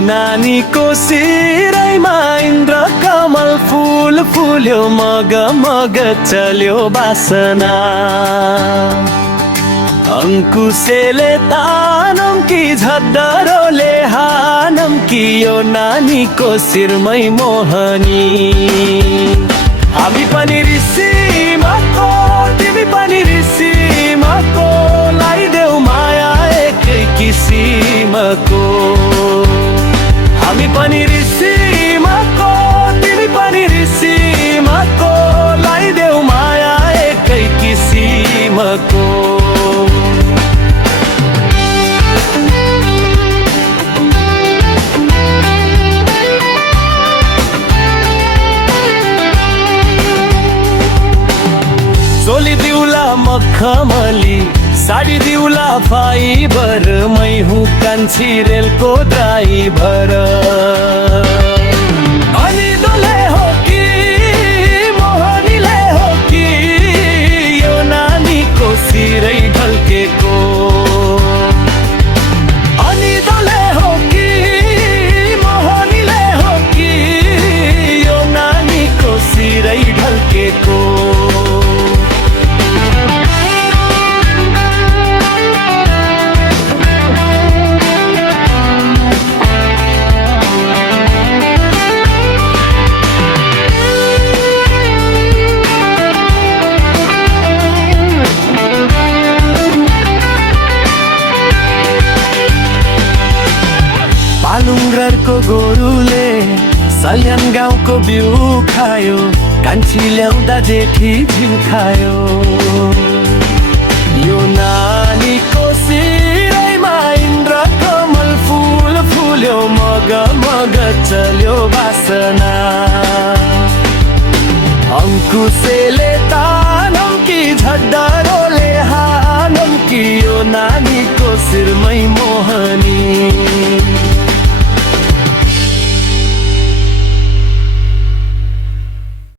नानीको शिरैमा इन्द्र कमल फूल फुल्यो, मग मग चल्यो बासना। अंकुशेले तानम कि झद्दरोले हानम कि यो नानीको शिरमै मोहनी। हामी पनि ऋषिमाको, तिमी पनि ऋषिमाको, लाइदेऊ माया एकै किसिमको। हामी पनि ऋषिमाको, तिमी पनि ऋषिमाको, लाइदेऊ माया एकै किसिमको। चोली दिउला मखमली, साडी दिउला फाइबर, मै हुँ कान्छी रेलको ड्राइभर। अनि डोले हो कि मोहनीले हो कि यो नानीको शिरै ढल्केको। अनि डोले हो कि मोहनीले हो कि यो नानीको शिरै ढल्केको। पालुङ्ग्ररको गोरुले सल्यान गाउँको बिउ खायो, कान्छी ल्याउँदा जेठी झिल खायो। यो नानीको शिरैमा इन्द्र कमल फूल फुल्यो, मग मग चल्यो बासना। अंकुशेले तानम कि झड्डरोले हानम कि यो नानीको शिरमै मोहनी।